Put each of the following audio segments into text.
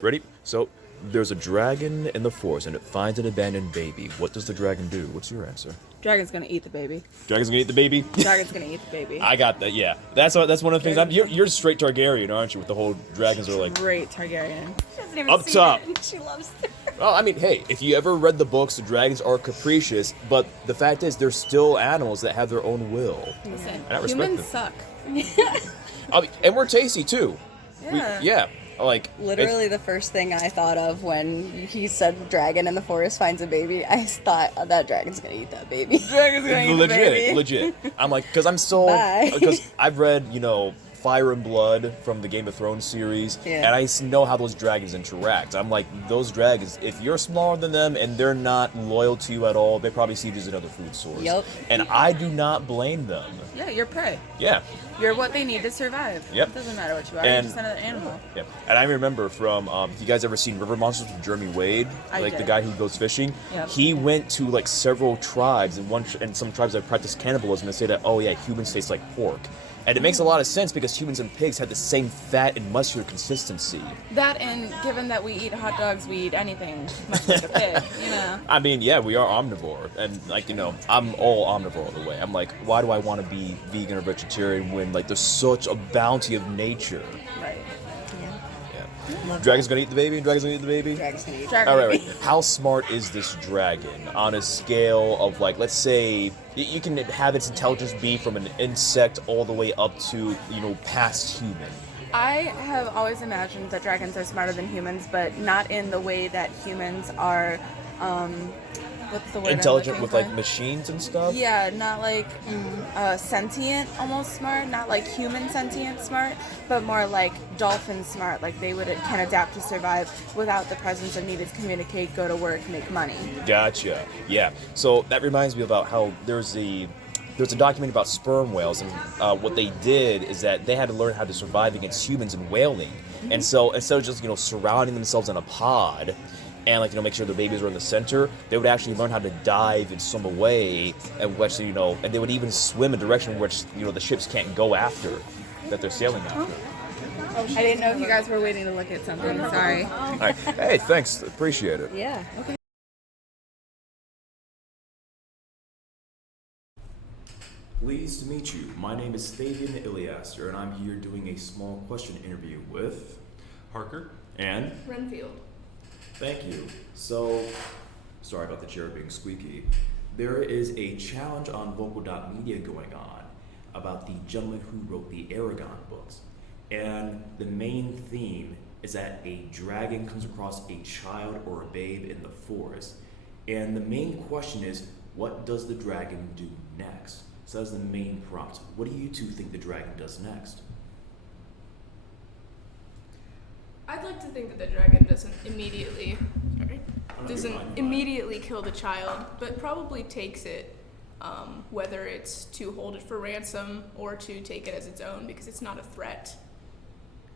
Ready? So, there's a dragon in the forest and it finds an abandoned baby. What does the dragon do? What's your answer? Dragon's gonna eat the baby. Dragon's gonna eat the baby? Dragon's gonna eat the baby. I got that, yeah. That's one of the things. You're straight Targaryen, aren't you? With the whole dragons are like... Great Targaryen. She hasn't even Up seen top. it, and she loves it. Well, I mean, hey, if you ever read the books, the dragons are capricious, but the fact is, they're still animals that have their own will. Listen, And I respect humans them. suck. I mean, and we're tasty, too. Yeah. Yeah. Like, Literally the first thing I thought of when he said dragon in the forest finds a baby, I thought, oh, that dragon's gonna eat that baby. Dragon's gonna eat the baby. Legit. I'm like, because I'm still, Bye. because I've read, Fire and Blood from the Game of Thrones series, Yeah. and I know how those dragons interact. I'm like, those dragons, if you're smaller than them and they're not loyal to you at all, they probably see you as another food source. Yup. And I do not blame them. Yeah, you're prey. Yeah. You're what they need to survive. Yep. It doesn't matter what you are. And- You're just another animal. Yeah. And I remember from, if you guys ever seen River Monsters with Jeremy Wade, I like the did. guy who goes fishing, Yep. he went to like several tribes, and some tribes that practice cannibalism and say that, oh yeah, humans taste like pork. And it makes a lot of sense because humans and pigs have the same fat and muscular consistency. That, and given that we eat hot dogs, we eat anything much like a pig, I mean, yeah, we are omnivore, and I'm all omnivore all the way. I'm like, why do I want to be vegan or vegetarian when like there's such a bounty of nature? Right. Yeah. Dragon's gonna eat the baby, and dragon's gonna eat the baby. Dragon's gonna eat. Dragon All right, baby. right. How smart is this dragon on a scale of like, let's say, you can have its intelligence be from an insect all the way up to, past human. I have always imagined that dragons are smarter than humans, but not in the way that humans are, what's the word I'm Intelligent looking with for? like machines and stuff. Yeah, not like sentient, almost smart, not like human sentient smart, but more like dolphin smart, like they can adapt to survive without the presence of needed to communicate, go to work, make money. Gotcha. Yeah. So that reminds me about how there's a documentary about sperm whales, and what they did is that they had to learn how to survive against humans in whaling. And so instead of just surrounding themselves in a pod and make sure the babies were in the center, they would actually learn how to dive and swim away, and actually and they would even swim in a direction which the ships can't go after, that they're sailing after. I didn't know if you guys were waiting to look at something. Sorry. All right. Hey, thanks. Appreciate it. Yeah. Pleased to meet you. My name is Fabian Iliaster, and I'm here doing a small question interview with Parker? and Renfield. thank you. So, sorry about the chair being squeaky. There is a challenge on Vocal.Media going on about the gentleman who wrote the Aragon books. And the main theme is that a dragon comes across a child or a babe in the forest. And the main question is, what does the dragon do next? So that's the main prompt. What do you two think the dragon does next? I'd like to think that the dragon doesn't immediately fine. immediately kill the child, but probably takes it, whether it's to hold it for ransom or to take it as its own, because it's not a threat,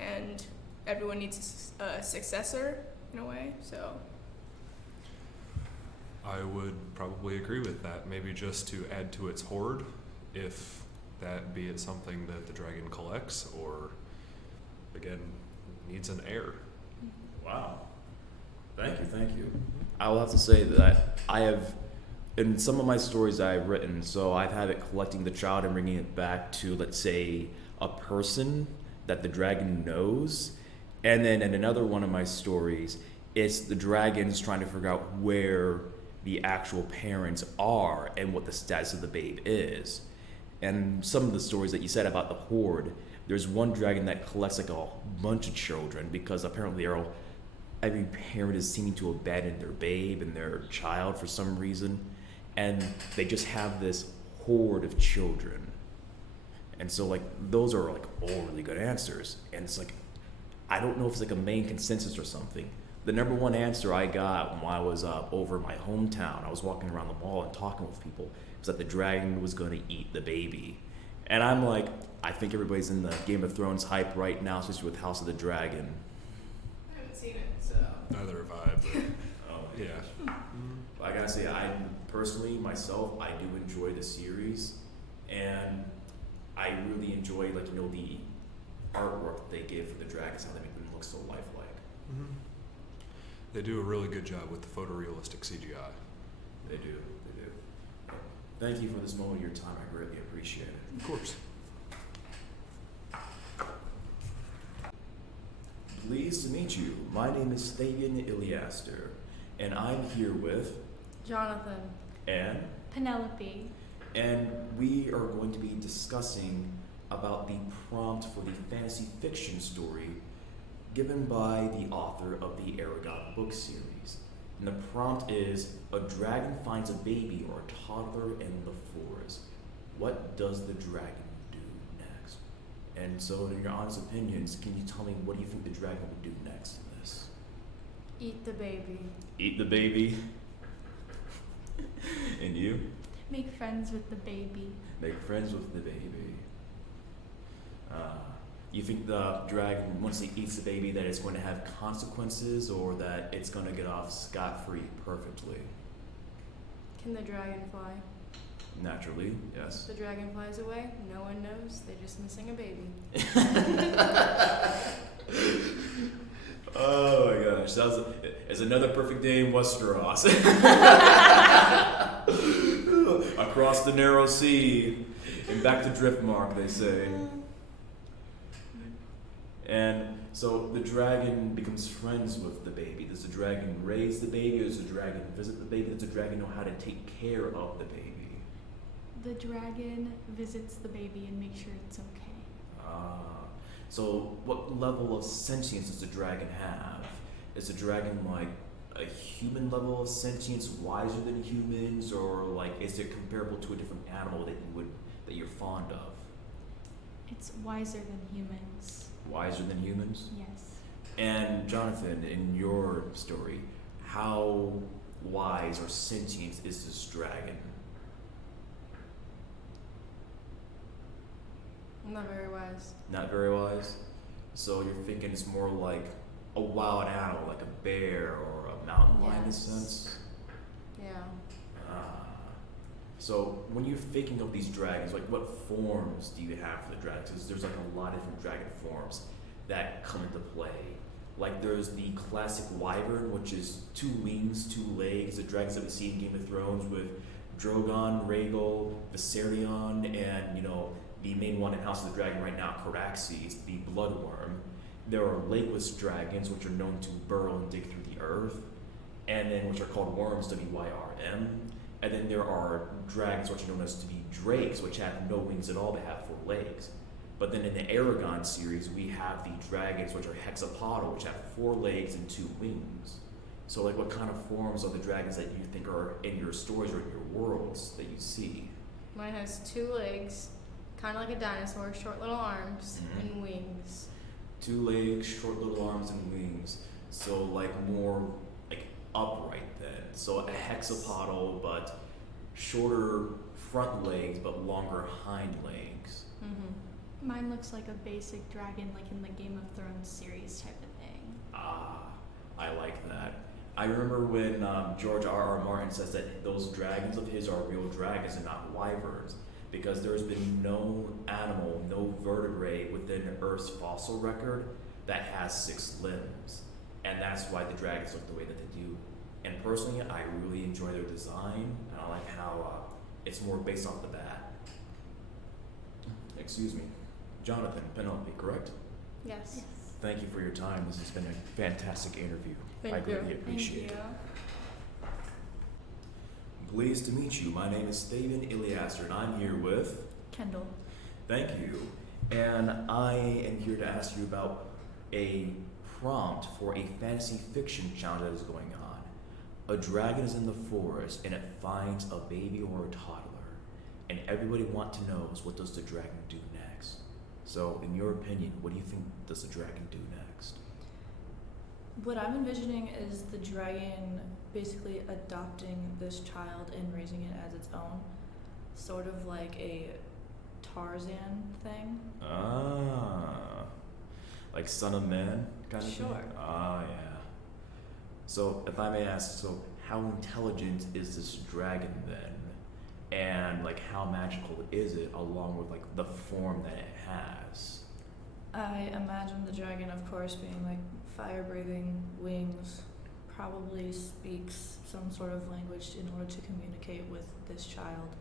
and everyone needs a successor in a way. So I would probably agree with that. Maybe just to add to its hoard, if that be it something that the dragon collects, or again needs an heir. Wow. Thank you. I will have to say that I have, in some of my stories that I've written, so I've had it collecting the child and bringing it back to, let's say, a person that the dragon knows. And then in another one of my stories, it's the dragons trying to figure out where the actual parents are and what the status of the babe is. And some of the stories that you said about the horde, there's one dragon that collects like a bunch of children because apparently every parent is seeming to abandon their babe and their child for some reason, and they just have this horde of children. And so like those are like all really good answers, and it's like I don't know if it's like a main consensus or something. The number one answer I got when I was over in my hometown, I was walking around the mall and talking with people, was that the dragon was going to eat the baby. And I'm like, I think everybody's in the Game of Thrones hype right now, especially with House of the Dragon. I haven't seen it, so Neither have I, but Oh, yeah. I gotta say, I personally, myself, I do enjoy the series, and I really enjoy, the artwork that they give for the dragons, how they make them look so lifelike. Mm-hmm. They do a really good job with the photorealistic CGI. They do. Thank you for this moment of your time. I greatly appreciate it. Of course. Pleased to meet you. My name is Thavian Iliaster, and I'm here with Jonathan. Anne, Penelope. and we are going to be discussing about the prompt for the fantasy fiction story given by the author of the Aragon book series. And the prompt is, a dragon finds a baby or a toddler in the forest. What does the dragon do next? And so, in your honest opinions, can you tell me what do you think the dragon would do next in this? Eat the baby. Eat the baby. And you? Make friends with the baby. Make friends with the baby. You think the dragon, once it eats the baby, that it's going to have consequences, or that it's going to get off scot-free perfectly? Can the dragon fly? Naturally, yes. The dragon flies away. No one knows. They're just missing a baby. Oh my gosh, it's another perfect day in Westeros. Across the narrow sea and back to Driftmark, they say. And so the dragon becomes friends with the baby. Does the dragon raise the baby? Does the dragon visit the baby? Does the dragon know how to take care of the baby? The dragon visits the baby and makes sure it's okay. So what level of sentience does the dragon have? Is the dragon like a human level of sentience, wiser than humans, or like is it comparable to a different animal that you're fond of? It's wiser than humans. Wiser than humans? Yes. And Jonathan, in your story, how wise or sentient is this dragon? Not very wise. Not very wise? So you're thinking it's more like a wild animal, like a bear or a mountain lion in a Yes. sense? Yeah. So when you're thinking of these dragons, like what forms do you have for the dragons? 'Cause there's like a lot of different dragon forms that come into play. Like there's the classic wyvern, which is 2 wings, 2 legs, the dragons that we see in Game of Thrones with Drogon, Rhaegal, Viserion, and the main one in House of the Dragon right now, Caraxes, the bloodworm. There are legless dragons, which are known to burrow and dig through the earth, and then which are called worms, W-Y-R-M. And then there are dragons, which are known as to be drakes, which have no wings at all, they have 4 legs. But then in the Aragon series, we have the dragons, which are hexapodal, which have 4 legs and 2 wings. So like what kind of forms are the dragons that you think are in your stories or in your worlds that you see? Mine has 2 legs, kind of like a dinosaur, short little arms, Mhm. and wings. 2 legs, short little arms and wings. So like more like upright then. So a hexapodal, but shorter front legs, but longer hind legs. Mm-hmm. Mine looks like a basic dragon, like in the Game of Thrones series type of thing. I like that. I remember when George R.R. Martin says that those dragons of his are real dragons and not wyverns, because there's been no animal, no vertebrae within Earth's fossil record that has 6 limbs. And that's why the dragons look the way that they do. And personally, I really enjoy their design, and I like how it's more based off the bat. Excuse me. Jonathan, Penelope, correct? Yes. Thank you for your time. This has been a fantastic interview. I Thank you. greatly appreciate Thank it. Pleased to meet you. My name is Thavian Iliaster, and I'm here with... Kendall. Thank you. And I am here to ask you about a prompt for a fantasy fiction challenge that is going on. A dragon is in the forest, and it finds a baby or a toddler. And everybody wants to know is what does the dragon do next? So, in your opinion, what do you think does the dragon do next? What I'm envisioning is the dragon basically adopting this child and raising it as its own, sort of like a Tarzan thing. Like Son of Man kind of thing? Sure. Yeah. So, if I may ask, so how intelligent is this dragon then? And like how magical is it along with like the form that it has? I imagine the dragon, of course, being like fire-breathing wings, probably speaks some sort of language in order to communicate with this child.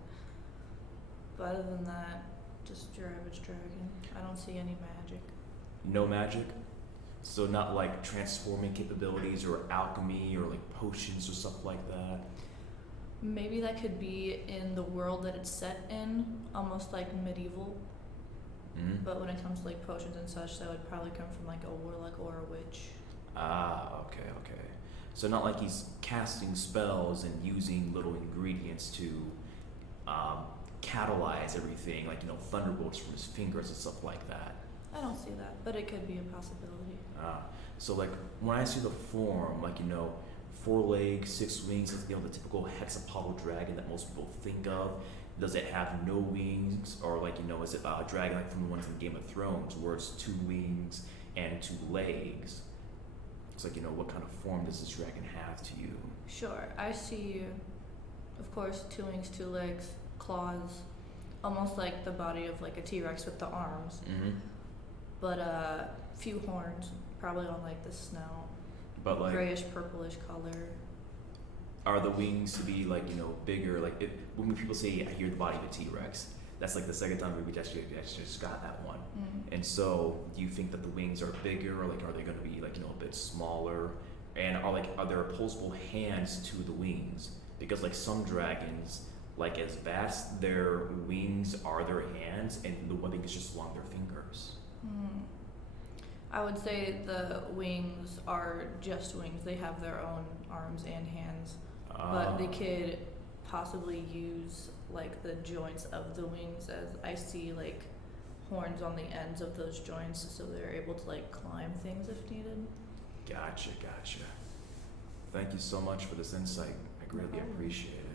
But other than that, just your average dragon. I don't see any magic. No magic? So not like transforming capabilities or alchemy or like potions or stuff like that? Maybe that could be in the world that it's set in, almost like medieval. Mm-hmm. But when it comes to like potions and such, that would probably come from like a warlock or a witch. Ah, okay. So not like he's casting spells and using little ingredients to catalyze everything, like, you know, thunderbolts from his fingers and stuff like that. I don't see that, but it could be a possibility. So like when I see the form, like, you know, 4 legs, 6 wings, you know, the typical hexapodal dragon that most people think of. Does it have no wings, or like, you know, is it a dragon like from the ones in Game of Thrones where it's 2 wings and 2 legs? It's like, you know, what kind of form does this dragon have to you? Sure, I see, of course, 2 wings, 2 legs, claws, almost like the body of like a T-Rex with the arms, Mm-hmm. but few horns, probably on like the snout, But like, grayish purplish color. are the wings to be like, you know, bigger? Like when people say I hear the body of a T-Rex, that's like the second time we actually just got that one. And so do you think that the wings are bigger, or like are they going to be like, you know, a bit smaller? And are there opposable hands to the wings? Because like some dragons, like as vast their wings are their hands, and the webbing is just along their fingers. I would say the wings are just wings. They have their own arms and hands, but they could possibly use like the joints of the wings, as I see like horns on the ends of those joints, so they're able to like climb things if needed. Gotcha. Thank you so much for this insight. I greatly problem. appreciate it.